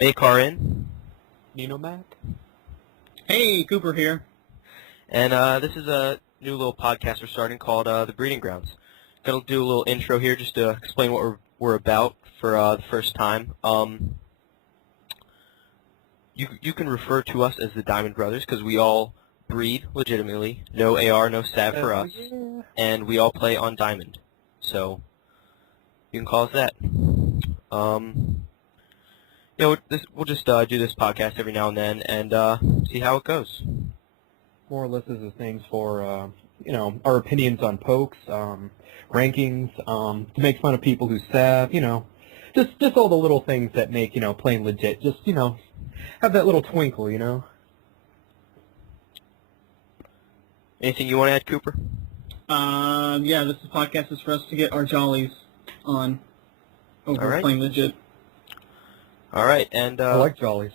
Maykarin, Nino Mac? Hey, Cooper here. and this is a new little podcast we're starting called The Breeding Grounds. Gonna do a little intro here just to explain what we're about for the first time. You can refer to us as the Diamond Brothers because we all breed legitimately. No AR, no SAV for us, Yeah. and we all play on Diamond. So you can call us that. We'll just do this podcast every now and then and see how it goes. More or less this is things for, our opinions on pokes, rankings, to make fun of people who stab, just all the little things that make, playing legit, just, have that little twinkle, Anything you want to add, Cooper? Yeah, this podcast is for us to get our jollies on over All right. playing legit. All right, and I like jollies.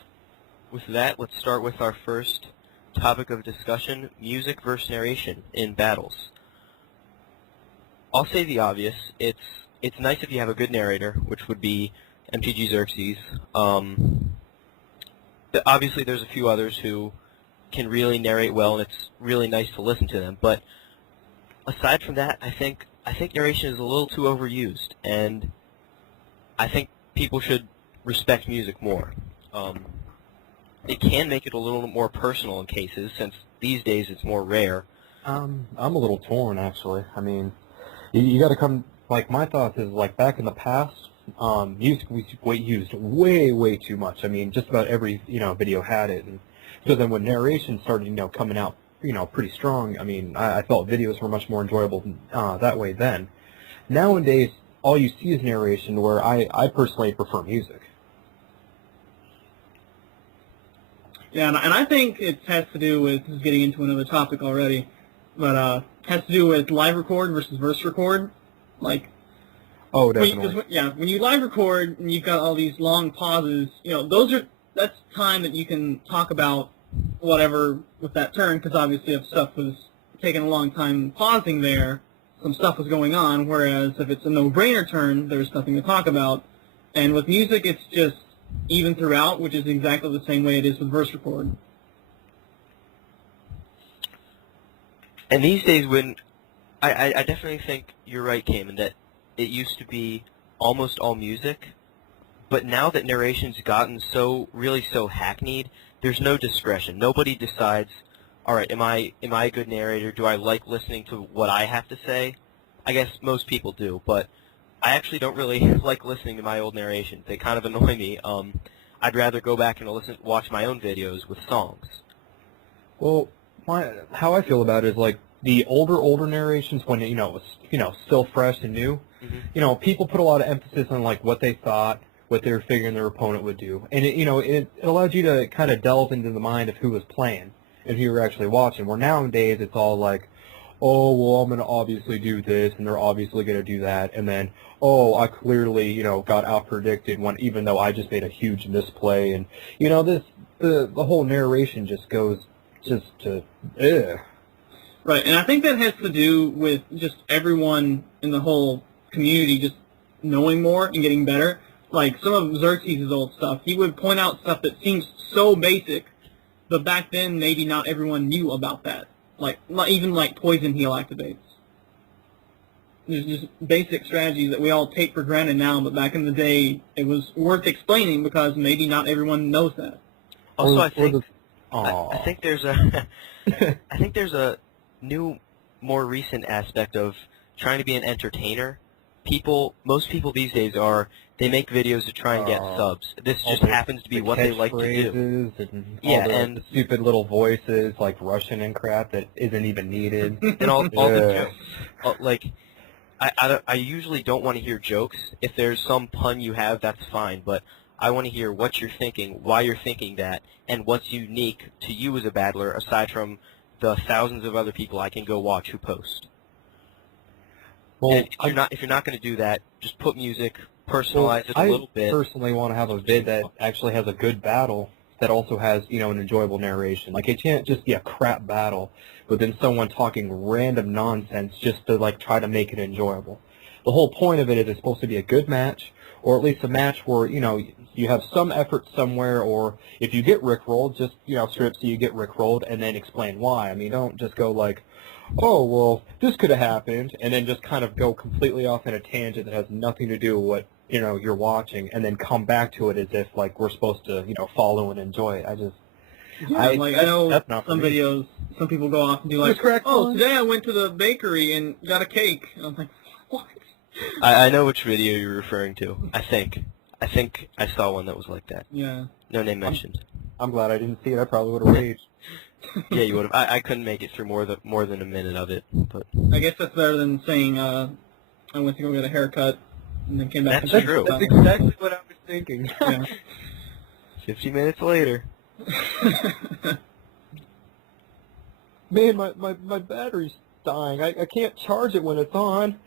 with that, let's start with our first topic of discussion, music versus narration in battles. I'll say the obvious. It's nice if you have a good narrator, which would be MTG Xerxes. Obviously, there's a few others who can really narrate well, and it's really nice to listen to them. But aside from that, I think narration is a little too overused, and I think people should respect music more. It can make it a little more personal in cases, since these days it's more rare. I'm a little torn, actually. I mean, you got to come, my thoughts is, back in the past, music was used way too much. I mean, just about every, video had it. And so then when narration started, coming out, pretty strong, I mean, I felt videos were much more enjoyable that way then. Nowadays, all you see is narration, where I personally prefer music. Yeah, and I think it has to do with, this is getting into another topic already, but it has to do with live record versus verse record. Oh, definitely. When you live record and you've got all these long pauses, that's time that you can talk about whatever with that turn, because obviously if stuff was taking a long time pausing there, some stuff was going on, whereas if it's a no-brainer turn, there's nothing to talk about. And with music, it's just even throughout, which is exactly the same way it is with verse record. And these days, when I definitely think you're right, Cayman, that it used to be almost all music, but now that narration's gotten so hackneyed, there's no discretion. Nobody decides, all right, am I a good narrator? Do I like listening to what I have to say? I guess most people do, but I actually don't really like listening to my old narrations. They kind of annoy me. I'd rather go back and watch my own videos with songs. Well, how I feel about it is the older narrations when it was still fresh and new. Mm-hmm. People put a lot of emphasis on what they thought, what they were figuring their opponent would do, and it allowed you to kind of delve into the mind of who was playing and who you were actually watching. Where nowadays it's all oh, well, I'm going to obviously do this, and they're obviously going to do that, and then, oh, I clearly, got out-predicted even though I just made a huge misplay, and, the whole narration just goes to, ugh. Right, and I think that has to do with just everyone in the whole community just knowing more and getting better. Some of Xerxes' old stuff, he would point out stuff that seems so basic, but back then maybe not everyone knew about that. Not even poison heal activates. There's just basic strategies that we all take for granted now, but back in the day, it was worth explaining because maybe not everyone knows that. Also, I think there's a new, more recent aspect of trying to be an entertainer. Most people these days they make videos to try and get subs. This just happens to be what they like to do. And and the stupid little voices Russian and crap that isn't even needed. And all the jokes. I usually don't want to hear jokes. If there's some pun you have, that's fine. But I want to hear what you're thinking, why you're thinking that, and what's unique to you as a battler, aside from the thousands of other people I can go watch who post. Well, and if you're not going to do that, just put music, personalize it a little bit. I personally want to have a vid that actually has a good battle that also has, an enjoyable narration. It can't just be a crap battle, but then someone talking random nonsense just to, try to make it enjoyable. The whole point of it is it's supposed to be a good match or at least a match where, you know, you have some effort somewhere, or if you get rickrolled, just, you know, strip so you get rickrolled and then explain why. I mean, don't just go like, oh, well, this could have happened, and then just kind of go completely off in a tangent that has nothing to do with what, you know, you're watching, and then come back to it as if, like, we're supposed to, you know, follow and enjoy it. I know that's not some for me. videos, some people go off and do like, oh, today I went to the bakery and got a cake. And I'm like, what? I know which video you're referring to. I think I saw one that was like that. Yeah. No name mentioned. I'm glad I didn't see it. I probably would have raged. Yeah, you would have. I couldn't make it through more than a minute of it, but I guess that's better than saying I went to go get a haircut and then came back. That's and true. That's exactly what I was thinking. Yeah. 50 minutes later. Man, my battery's dying. I can't charge it when it's on.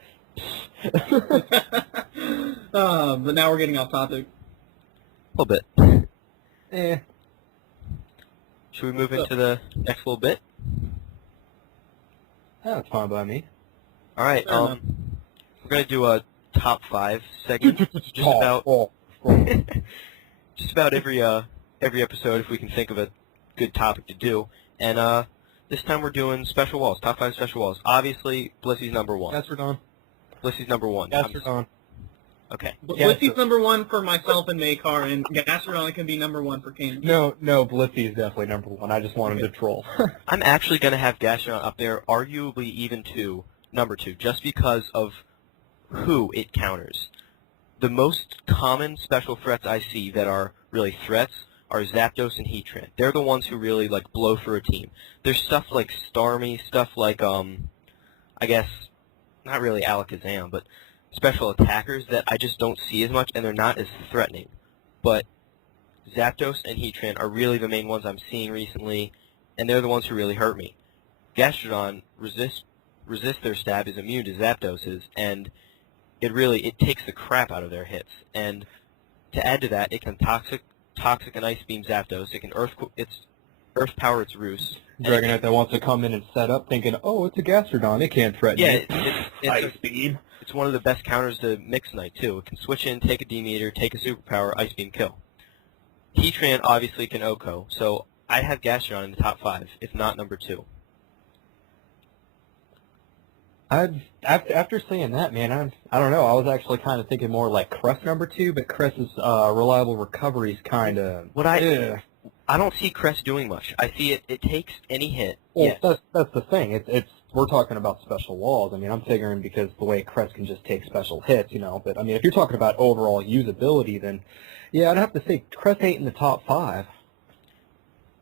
But now we're getting off topic. A little bit. Eh. Should we move into the next little bit? That's fine by me. All right. Fair enough. We're gonna do a top 5 segment. just about just about every episode, if we can think of a good topic to do. And this time we're doing special walls, top 5 special walls. Obviously, Blissy's number 1. Gastrodon. Blissy's number 1. Gastrodon. Okay. Blissy's number 1 for myself and Makar, and Gastrodon can be number 1 for Kane. No, Blissy is definitely number 1. I just wanted to troll. I'm actually gonna have Gastrodon up there, arguably even number 2, just because of who it counters. The most common special threats I see that are really threats are Zapdos and Heatran. They're the ones who really, like, blow for a team. There's stuff like Starmie, stuff like, I guess, not really Alakazam, but special attackers that I just don't see as much, and they're not as threatening. But Zapdos and Heatran are really the main ones I'm seeing recently, and they're the ones who really hurt me. Gastrodon resist their stab, is immune to Zapdos's, and it takes the crap out of their hits. And to add to that, it can toxic and ice beam Zapdos. It can earth power its roost. Dragonite that wants to come in and set up, thinking, oh, it's a Gastrodon, it can't threaten me. Yeah, ice beam. It's one of the best counters to Mix Knight too. It can switch in, take a D-meter, take a superpower, ice beam, kill. Heatran obviously can OHKO, so I have Gastrodon in the top 5, if not number 2. After saying that, man, I don't know. I was actually kind of thinking more like Crest number 2, but Crest's reliable recovery is kind of. I don't see Crest doing much. I see it takes any hit. Well, yes. that's the thing. We're talking about special walls. I mean, I'm figuring because the way Crest can just take special hits, you know. But I mean, if you're talking about overall usability, then yeah, I'd have to say Crest ain't in the top 5.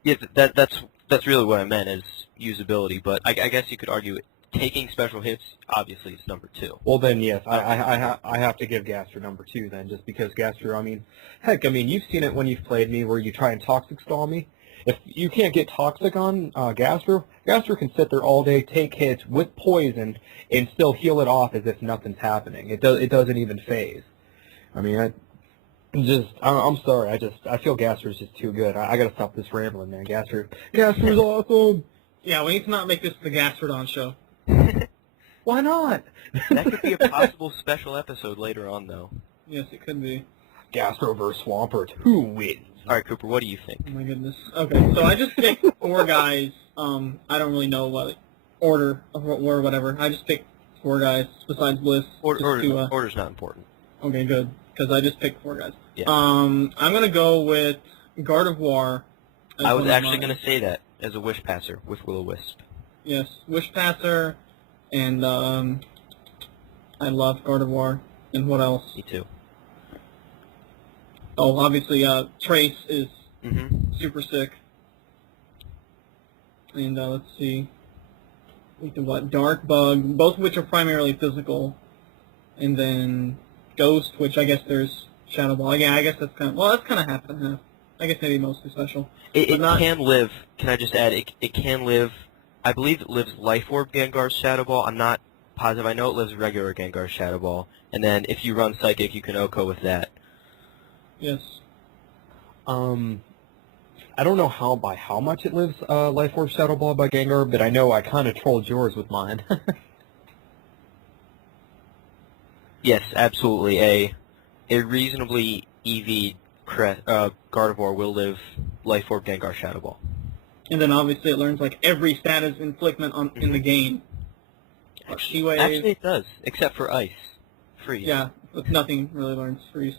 Yeah, that's really what I meant is usability. But I guess you could argue taking special hits obviously is number 2. Well, then yes, I have to give Gaster number 2 then, just because Gaster. I mean, heck, you've seen it when you've played me where you try and toxic stall me. If you can't get toxic on Gaster can sit there all day, take hits with poison, and still heal it off as if nothing's happening. It doesn't even phase. I mean, I'm sorry. I feel Gaster's just too good. I gotta stop this rambling, man. Gaster's awesome. Yeah, we need to not make this the Gastrodon show. Why not? That could be a possible special episode later on, though. Yes, it could be. Gastro versus Swampert. Who wins? All right, Cooper, what do you think? Oh my goodness. Okay, so I just picked 4 guys. I don't really know what order or whatever. I just picked 4 guys besides Bliss. Order's not important. Okay, good, because I just picked 4 guys. Yeah. I'm gonna go with Gardevoir. I was actually gonna say that as a Wish Passer with Will-O-Wisp. Yes, Wish Passer, and I love Gardevoir. And what else? Me too. Oh, obviously, Trace is super sick. And let's see. We can what? Dark Bug, both of which are primarily physical. And then Ghost, which I guess there's Shadow Ball. Yeah, I guess that's kind of half and half. I guess maybe mostly special. It can live. Can I just add? It can live. I believe it lives Life Orb Gengar's Shadow Ball. I'm not positive. I know it lives regular Gengar's Shadow Ball. And then if you run Psychic, you can OHKO with that. Yes. I don't know by how much it lives Life Orb Shadow Ball by Gengar, but I know I kind of trolled yours with mine. Yes, absolutely. a reasonably EV Gardevoir will live Life Orb, Gengar, Shadow Ball. And then obviously it learns like every status inflictment in the game. Like She-Wave. Actually, it does, except for Ice. Freeze. Yeah, but nothing really learns Freeze.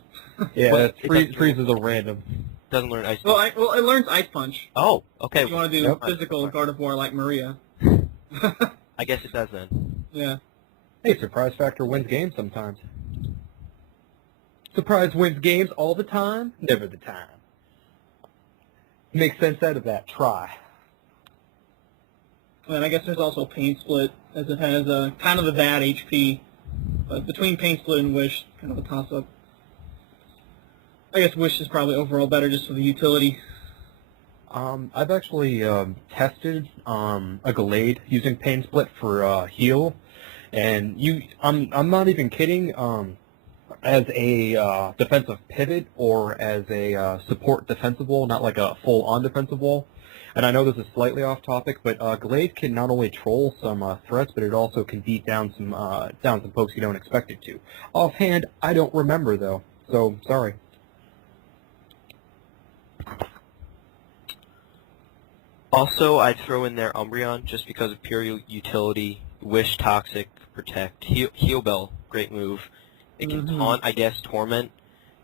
Yeah, But freeze is a random. Doesn't learn Ice. Well, it learns Ice Punch. Oh, okay. If you want to do physical Gardevoir like Maria. I guess it does then. Yeah. Hey, surprise factor wins games sometimes. Surprise wins games all the time, never the time. Make sense out of that. Try. And I guess there's also Pain Split, as it has kind of a bad HP. But between Pain Split and Wish, kind of a toss-up. I guess Wish is probably overall better just for the utility. I've actually tested a Glade using Pain Split for heal, and I'm not even kidding. As a defensive pivot or as a support defensive wall, not like a full-on defensive wall. And I know this is slightly off topic, but Glade can not only troll some threats, but it also can beat down some pokes you don't expect it to. Offhand, I don't remember though, so sorry. Also, I'd throw in there Umbreon just because of pure utility. Wish, Toxic, Protect, Heal Bell, great move. It can taunt, I guess, Torment,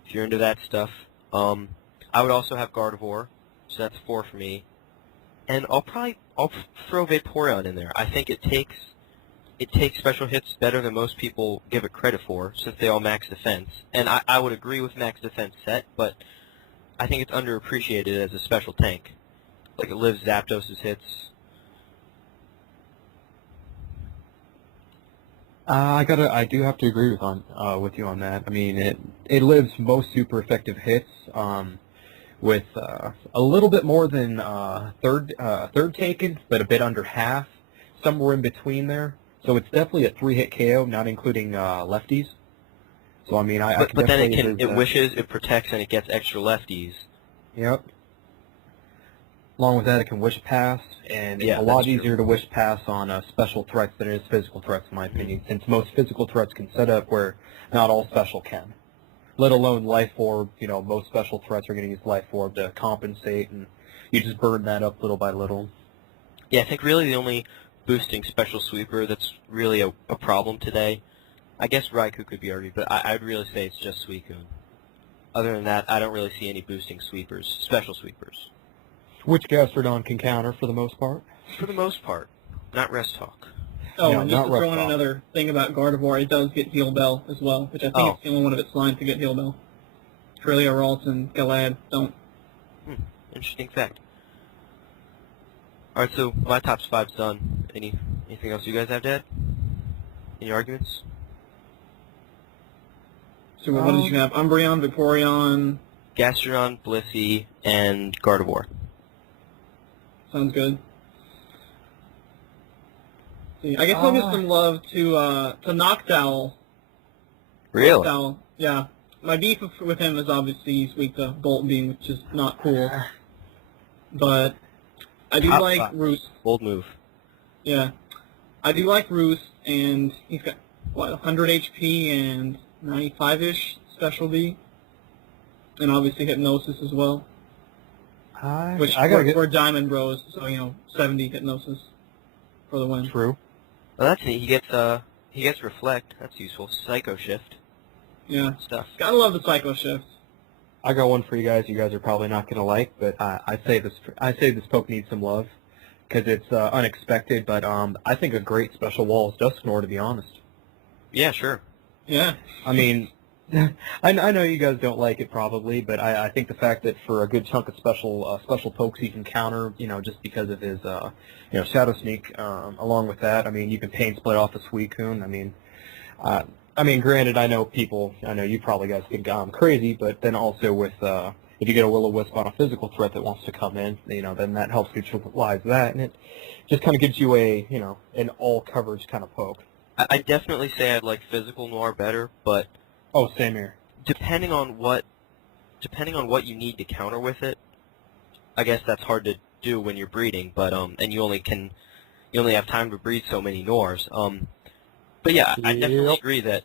if you're into that stuff. I would also have Gardevoir, so that's 4 for me. And I'll throw Vaporeon in there. I think it takes special hits better than most people give it credit for, since they all max defense. And I would agree with max defense set, but I think it's underappreciated as a special tank. Like, it lives Zapdos' hits. I do have to agree with you on that. I mean, it lives most super effective hits with a little bit more than third taken, but a bit under half, somewhere in between there. So it's definitely a 3-hit KO, not including lefties. So I mean, but then it wishes, it protects, and it gets extra lefties. Yep. Along with that, it can wish pass, and Yeah, it's a lot that's true. easier to wish pass on special threats than it is physical threats, in my opinion, since most physical threats can set up where not all special can. Let alone Life Orb, most special threats are going to use Life Orb to compensate, and you just burn that up little by little. Yeah, I think really the only boosting special sweeper that's really a problem today, I guess Raikou could be argued, but I'd really say it's just Suicune. Other than that, I don't really see any boosting sweepers, special sweepers. Which Gastrodon can counter for the most part. For the most part, not Rest Talk. Oh, Yeah, and just not to throw in rough off. another thing about Gardevoir, it does get Heal Bell as well, which I think it's the only one of its line to get Heal Bell. Trillia, Ralts, and Galad don't. Interesting fact. Alright, so my top 5's done. Anything else you guys have to add? Any arguments? So what did you have? Umbreon, Vaporeon. Gastrodon, Blissey, and Gardevoir. Sounds good. See, I guess I'll give some love to Noctowl. Really? Noctowl, yeah. My beef with him is obviously he's weak to Bolt Beam, which is not cool. But I do Top like 5. Roost. Bold move. Yeah. I do like Roost, and he's got, 100 HP and 95-ish specialty. And obviously Hypnosis as well. Which we're Diamond Bros, so 70 Hypnosis for the win. True. Well, that's neat. He gets Reflect. That's useful. Psycho Shift. Yeah. Stuff. Gotta love the Psycho Shift. I got one for you guys. You guys are probably not gonna like, but I say this poke needs some love because it's unexpected. But I think a great special wall is Dusknoir, to be honest. Yeah, sure. Yeah. I mean, I know you guys don't like it probably, but I think the fact that for a good chunk of special pokes he can counter, just because of his Shadow Sneak. Along with that, I mean, you can Pain Split off of Suicune. I mean, granted, I know you probably guys think I'm crazy, but then also with if you get a Will-O-Wisp on a physical threat that wants to come in, then that helps neutralize that, and it just kind of gives you an all coverage kind of poke. I definitely say I'd like Physical Noir better, but Oh, same here. depending on what you need to counter with it, I guess that's hard to do when you're breeding. But and you only have time to breed so many Noirs. But yeah, I definitely agree that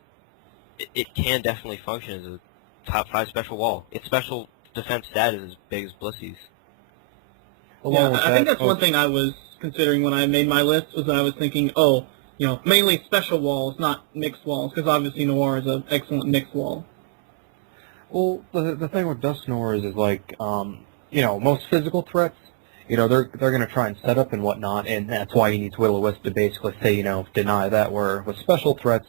it can definitely function top 5 special wall. Its special defense stat is as big as Blissey's. Along with I think that, that's one thing I was considering when I made my list, was that I was thinking, mainly special walls, not mixed walls, because obviously Noir is an excellent mixed wall. Well, the thing with Dusk Noirs is like, most physical threats, they're going to try and set up and whatnot, and that's why he needs Will-O-Wisp to basically say, deny that. Where with special threats,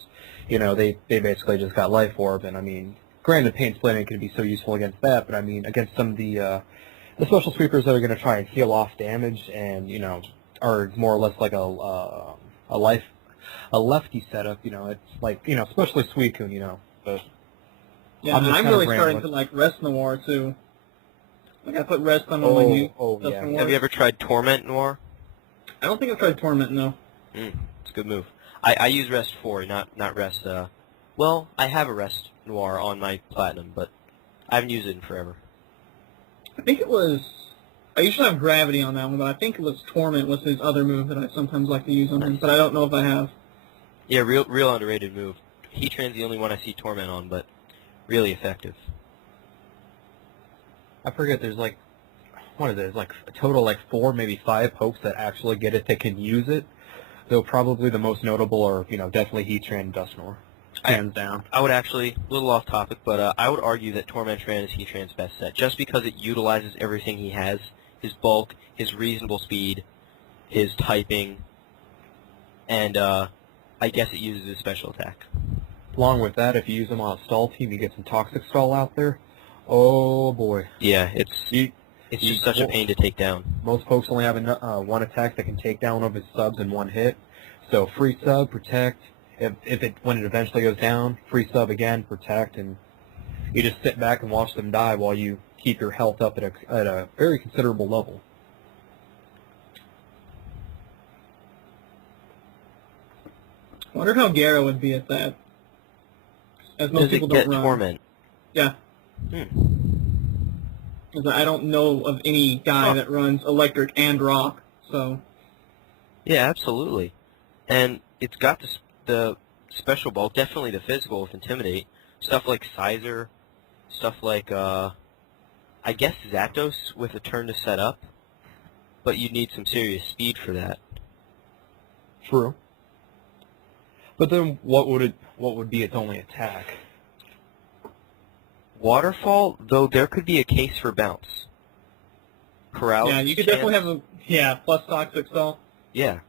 they basically just got Life Orb, and I mean, granted, Pain Splitting could be so useful against that, but I mean, against some of the special sweepers that are going to try and heal off damage, and are more or less like a lefty setup. It's like especially Suicune, but. Yeah, I'm really starting to like Rest Noir too. Like I put Rest on all my new stuff. Yeah. Noir. Have you ever tried Torment Noir? I don't think I've tried Torment, no. It's a good move. I use Rest 4, not Rest. Well, I have a Rest Noir on my Platinum, but I haven't used it in forever. I think it was. I usually have Gravity on that one, but I think it was Torment was his other move that I sometimes like to use on him, but I don't know if I have. Yeah, real underrated move. Heatran's the only one I see Torment on, but really effective. I forget, there's like, what is it, like a total like 4, maybe 5 pokes that actually get it that can use it. Though probably the most notable are, definitely Heatran and Dusknoir. Hands down. I would actually, a little off topic, but I would argue that Tormentran is Heatran's best set, just because it utilizes everything he has. His bulk, his reasonable speed, his typing, and I guess it uses his special attack. Along with that, if you use him on a stall team, you get some Toxic Stall out there. Oh boy. Yeah, it's just such a pain to take down. Most folks only have one attack that can take down one of his subs in one hit. So free sub, protect. When it eventually goes down, free sub again, protect, and you just sit back and watch them die while you keep your health up at a very considerable level. I wonder how Gara would be at that. As most Does people it get don't run. Torment? Yeah. Because I don't know of any guy that runs electric and rock, so. Yeah, absolutely. And it's got the special bulk, definitely the physical with Intimidate. Stuff like Sizer, stuff like, I guess Zapdos with a turn to set up, but you'd need some serious speed for that. True. But then what would be its only attack? Waterfall, though there could be a case for bounce. Corral. Yeah, you could definitely have a plus Toxic Stall. Yeah,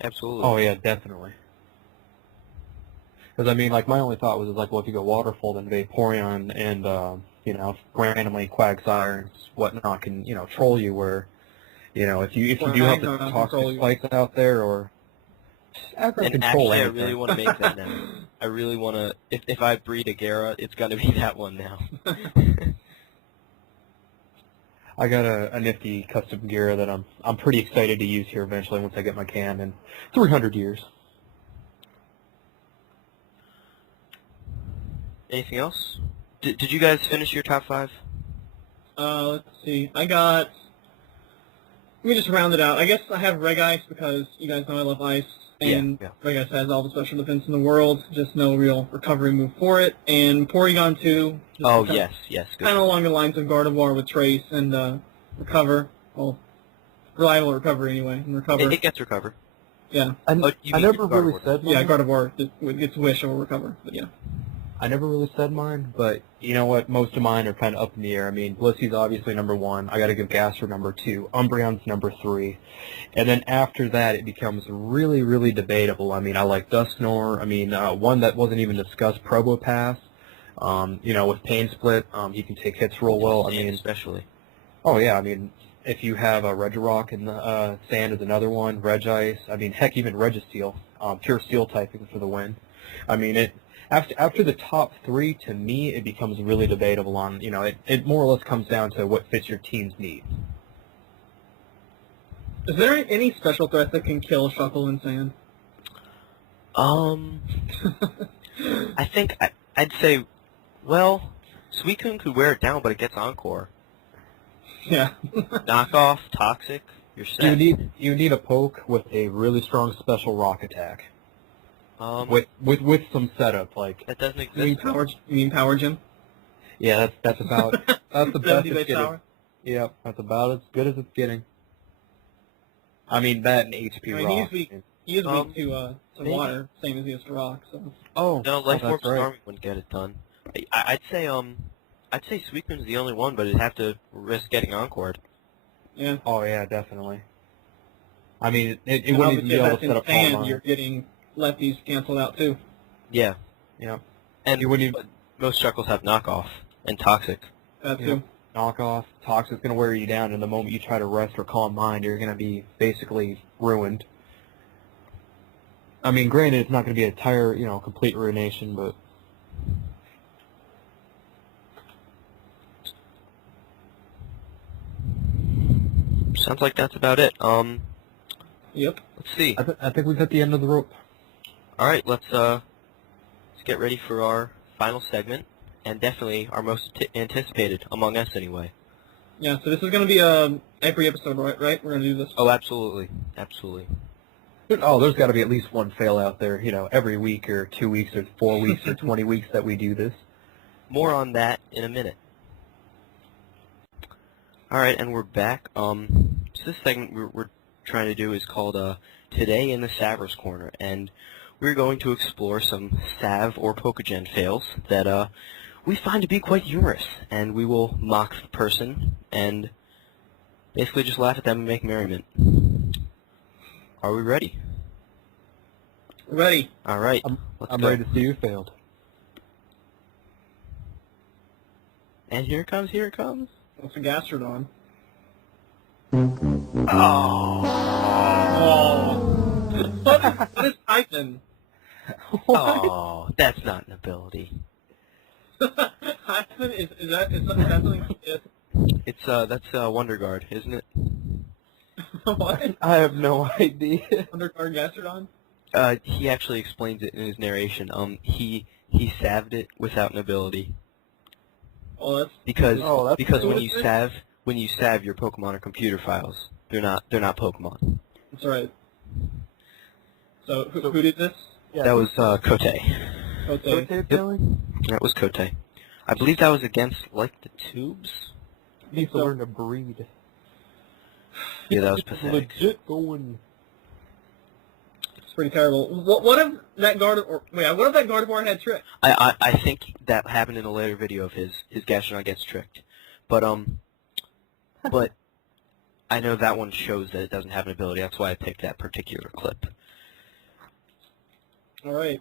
absolutely. Oh yeah, definitely. Because I mean, like my only thought was like, well, if you go Waterfall, then Vaporeon and randomly Quagsire and whatnot can troll you. Where if you do have the Toxic Spikes out there or and actually, I really want to make that now. I really want to. If I breed a Gara, it's got to be that one now. I got a nifty custom Gara that I'm pretty excited to use here eventually once I get my can in 300 years. Anything else? Did you guys finish your top 5? Let's see. Let me just round it out. I guess I have Regice because you guys know I love ice. And yeah. Regice has all the special defense in the world, just no real recovery move for it. And Porygon 2. Oh, yes. Good. Kind of along the lines of Gardevoir with Trace and Recover. Well, reliable recovery anyway. And Recover. It gets Recover. Yeah. I never really said mine. Yeah, Gardevoir gets Wish or Recover, but yeah. I never really said mine, but you know what? Most of mine are kind of up in the air. I mean, Blissey's obviously number 1. I got to give Gaster number 2. Umbreon's number 3. And then after that, it becomes really, really debatable. I mean, I like Dusknoir. I mean, one that wasn't even discussed, Probopass. With Pain Split, he can take hits real well. I mean, especially. Oh, yeah. I mean, if you have a Regirock and Sand is another one, Regice. I mean, heck, even Registeel. Pure Steel typing for the win. I mean, After the top 3, to me, it becomes really debatable on, it more or less comes down to what fits your team's needs. Is there any special threat that can kill Shuckle and Sand? I think I'd say, well, Suicune could wear it down, but it gets Encore. Yeah. Knockoff, Toxic, you're set. You need a poke with a really strong special rock attack. With some setup, like that doesn't exist. You mean Power Gym? Yeah, that's about that's the best 70 it's base getting. hour. Yep, that's about as good as it's getting. I mean, that and HP I mean, Rock. he is weak to maybe. water, same as he is to rock. So Oh, No, Life that's Orb right. Stormy wouldn't get it done. I'd say Sweetman's the only one, but it'd have to risk getting encored. yeah. Oh yeah, definitely. I mean, it And wouldn't even be obviously, if able that's to set in up sand, Palm you're getting lefties canceled out too. Yeah, Yep. and You wouldn't even but most Chuckles have knockoff and toxic. That Yep. too. knock off. Toxic's going to wear you down, and the moment you try to rest or calm mind, you're going to be basically ruined. I mean, granted, it's not going to be a entire, complete ruination, but Sounds like that's about it. Yep. Let's see. I think we've hit the end of the rope. All right, let's get ready for our final segment, and definitely our most anticipated among us, anyway. Yeah. So this is going to be every episode, right? We're going to do this. Oh, absolutely, absolutely. Oh, there's got to be at least one fail out there, every week or 2 weeks or 4 weeks or 20 weeks that we do this. More on that in a minute. All right, and we're back. So this segment we're trying to do is called Today in the Savers Corner, and we're going to explore some Sav or Pokégen fails that we find to be quite humorous, and we will mock the person and basically just laugh at them and make merriment. Are we ready? Ready. All right. Let's I'm go. ready to see you failed. And here it comes, here it comes. What's a Gastrodon? Oh. What is Titan? Oh, that's not an ability. Titan is that something? It's that's Wonder Guard, isn't it? What? I have no idea. Undercard Gastrodon? He actually explains it in his narration. He saved it without an ability Oh, that's because Oh, that's when cool. you salve your Pokemon are computer files. They're not Pokemon. that's right. So who did this? That was Kote. Okay. That was Kote. I believe that was against like the Tubes. Needs to learn to breed. Yeah, that was pathetic. Legit going. It's pretty terrible. What if that Gardevoir had Trick? I think that happened in a later video of his. His Gastrodon gets tricked, but I know that one shows that it doesn't have an ability. That's why I picked that particular clip. All right.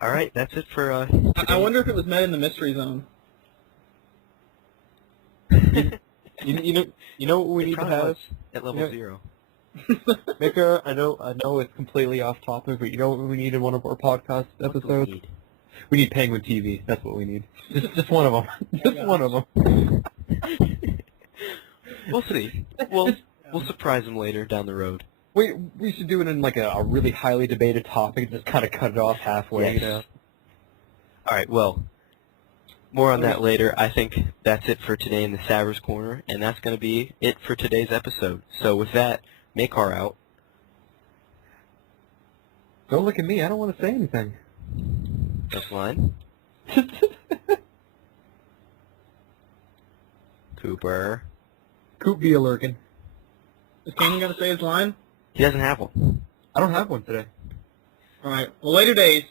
All right, that's it for. I wonder if it was met in the Mystery Zone. You know what we It need to probably have? was at level Yeah. 0. Mika, I know it's completely off topic, but you know what we need in one of our podcast What do we episodes? need? We need Penguin TV. That's what we need. Just one of them. Just gosh. one of them. We'll see. We'll surprise him later down the road. We should do it in like a really highly debated topic and just kind of cut it off halfway. Yes. All right. Well, more on that later. I think that's it for today in the Savers Corner, and that's going to be it for today's episode. So with that, Makar out. Don't look at me. I don't want to say anything. That's line. Cooper. Coop be a lurking. Is Kanan gonna say his line? He doesn't have one. I don't have one today. All right. Well, later days.